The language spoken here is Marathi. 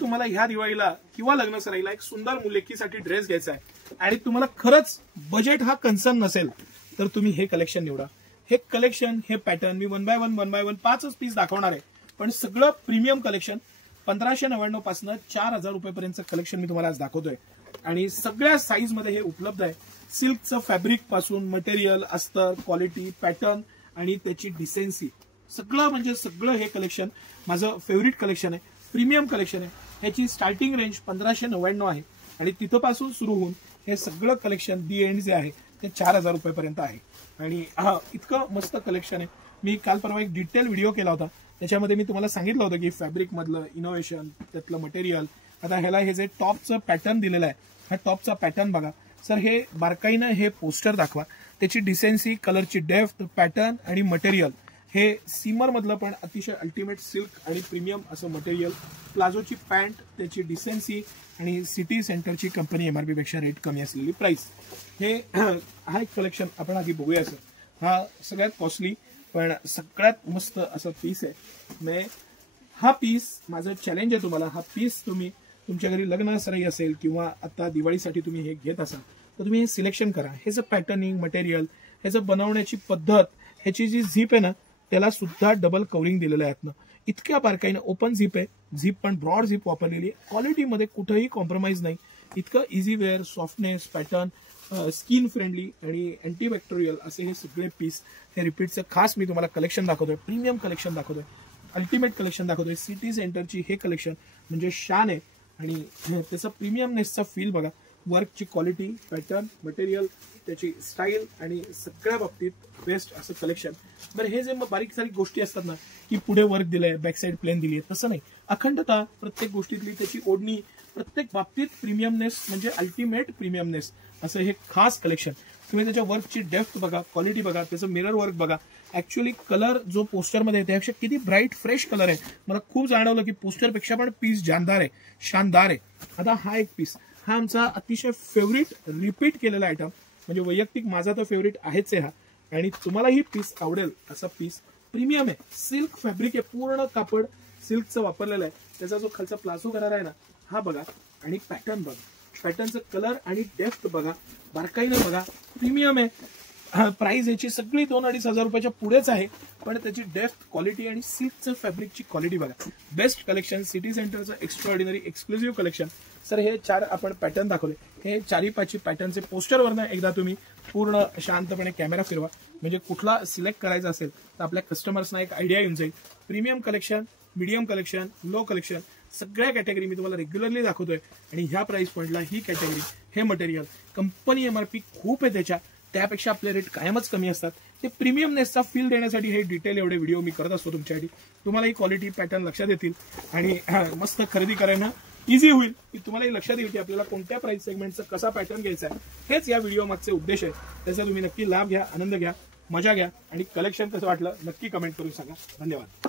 तुम्हाला ह्या दिवाळीला किंवा लग्न सराईला एक सुंदर मुलकीसाठी ड्रेस घ्यायचा आहे आणि तुम्हाला खरंच बजेट हा कन्सर्न नसेल तर तुम्ही हे कलेक्शन निवडा. हे कलेक्शन, हे पॅटर्न मी वन बाय वन 5च पीस दाखवणार आहे, पण सगळं प्रीमियम कलेक्शन 1599 पासून 4000 रुपयापर्यंतचं कलेक्शन मी तुम्हाला आज दाखवतोय आणि सगळ्या साईज मध्ये हे उपलब्ध आहे. सिल्कचं फॅब्रिक पासून मटेरियल, अस्तर, क्वालिटी, पॅटर्न आणि त्याची डिसेन्सी सगळं म्हणजे सगळं हे कलेक्शन माझं फेवरेट कलेक्शन आहे, प्रीमियम कलेक्शन आहे. ह्याची स्टार्टिंग रेंज 1599 आहे आणि तिथपासून सुरू होऊन हे सगळं कलेक्शन दी एंड जे आहे ते 4000 रुपयापर्यंत आहे. आणि हा इतकं मस्त कलेक्शन आहे. मी काल परवा एक डिटेल व्हिडिओ केला होता, त्याच्यामध्ये मी तुम्हाला सांगितलं होतं की फॅब्रिक मधलं इनोव्हेशन, त्यातलं मटेरियल. आता ह्याला हे जे टॉपचं पॅटर्न दिलेलं आहे, हा टॉपचा पॅटर्न बघा सर. हे बारकाईनं हे पोस्टर दाखवा, त्याची डिसेन्सी, कलरची डेप्थ, पॅटर्न आणि मटेरियल. हे सीमर मधलं पण अतिशय अल्टिमेट सिल्क आणि प्रीमियम असं मटेरियल. प्लाझोची पॅन्ट, त्याची डिसेन्सी आणि सिटी सेंटरची कंपनी एमआरपी पेक्षा रेट कमी असलेली प्राइस. हे हा एक कलेक्शन आपण आधी बघूया सर. हा सगळ्यात कॉस्टली पण सगळ्यात मस्त असं पीस आहे. हा पीस माझं चॅलेंज आहे तुम्हाला. हा पीस तुम्ही तुमच्या घरी लग्न सराई असेल किंवा आता दिवाळीसाठी तुम्ही हे घेत असाल तर तुम्ही हे सिलेक्शन करा. ह्याचं पॅटर्निंग, मटेरियल, ह्याचं बनवण्याची पद्धत, ह्याची जी झीप आहे ना त्याला सुद्धा डबल कव्हरिंग दिलेलं आहे यातनं. इतक्या बारकाईनं ओपन झीप आहे, झीप पण ब्रॉड झीप वापरलेली आहे. क्वालिटीमध्ये कुठेही कॉम्प्रोमाइज नाही. इतकं easy wear, softness, pattern, skin friendly आणि अँटीबॅक्टेरियल असे हे सगळे पीस. हे रिपीटचं खास मी तुम्हाला कलेक्शन दाखवतोय, प्रीमियम कलेक्शन दाखवतोय, अल्टिमेट कलेक्शन दाखवतोय. सिटी सेंटरची हे कलेक्शन म्हणजे शान आहे आणि त्याचा प्रीमियमनेसचा फील बघा. वर्कची क्वालिटी, पॅटर्न, मटेरियल, त्याची स्टाईल आणि सगळ्या बाबतीत बेस्ट असं कलेक्शन. बरं हे जे बारीक सारीक गोष्टी असतात ना की पुढे वर्क दिलंय, बॅक साईड प्लेन दिली आहे, तसं नाही. अखंडता प्रत्येक गोष्टीतली, त्याची ओढणी, प्रत्येक बाबतीत प्रीमियमनेस म्हणजे अल्टिमेट प्रीमियमनेस असं हे खास कलेक्शन. तुम्ही त्याच्या वर्कची डेप्थ बघा, क्वालिटी बघा, त्याचं मिरर वर्क बघा. ऍक्च्युअली कलर जो पोस्टरमध्ये आहे त्यापेक्षा किती ब्राईट फ्रेश कलर आहे. मला खूप जाणवलं की पोस्टरपेक्षा पण पीस जानदार आहे, शानदार आहे. आता हा एक पीस, हा आमचा अतिशय फेवरेट रिपीट केलेला आयटम, म्हणजे वैयक्तिक माझा तर फेवरेट आहेच आहे हा. आणि तुम्हालाही पीस आवडेल असा पीस. प्रीमियम आहे, सिल्क फॅब्रिक आहे, पूर्ण कापड सिल्कचं वापरलेलं आहे. त्याचा जो खालचा प्लाझो करार आहे ना हा बघा आणि पॅटर्न बघा. पॅटर्नचं कलर आणि डेप्थ बघा, बारकाईनं बघा. प्रीमियम आहे. प्राइस याची सगळी 2-2.5 रुपयाच्या पुढेच आहे, पण त्याची डेप्थ, क्वालिटी आणि सिल्कचं फॅब्रिकची क्वालिटी बघा. बेस्ट कलेक्शन, सिटी सेंटरचं एक्स्ट्राऑर्डिनरी एक्सक्लुझिव्ह कलेक्शन. सर हे 4 आपण पॅटर्न दाखवले. हे 4-5 पॅटर्नचे पोस्टरवरनं एकदा तुम्ही पूर्ण शांतपणे कॅमेरा फिरवा, म्हणजे कुठला सिलेक्ट करायचा असेल तर आपल्या कस्टमर्सना एक आयडिया येऊन जाईल. Premium collection, medium collection, low collection, सगळ्या कॅटेगरी मी तुम्हाला रेग्युलरली दाखवतोय. आणि ह्या प्राइस पॉईंटला ही कॅटेगरी, हे मटेरियल, कंपनी एमआरपी खूप आहे त्यापेक्षा आपले रेट कायमच कमी असतात. ते प्रीमियमनेसचा फील देण्यासाठी हे डिटेल एवढे व्हिडिओ मी करत असतो तुमच्यासाठी. तुम्हाला ही क्वालिटी, पॅटर्न लक्षात येतील आणि मस्त खरेदी करायला इझी होईल. की तुम्हालाही लक्षात येईल की आपल्याला कोणत्या प्राइस सेगमेंटचा कसा पॅटर्न घ्यायचा आहे. हेच या व्हिडिओ मागचे उद्देश आहे. त्याचा तुम्ही नक्की लाभ घ्या, आनंद घ्या, मजा घ्या आणि कलेक्शन कसं वाटलं नक्की कमेंट करून सांगा. धन्यवाद.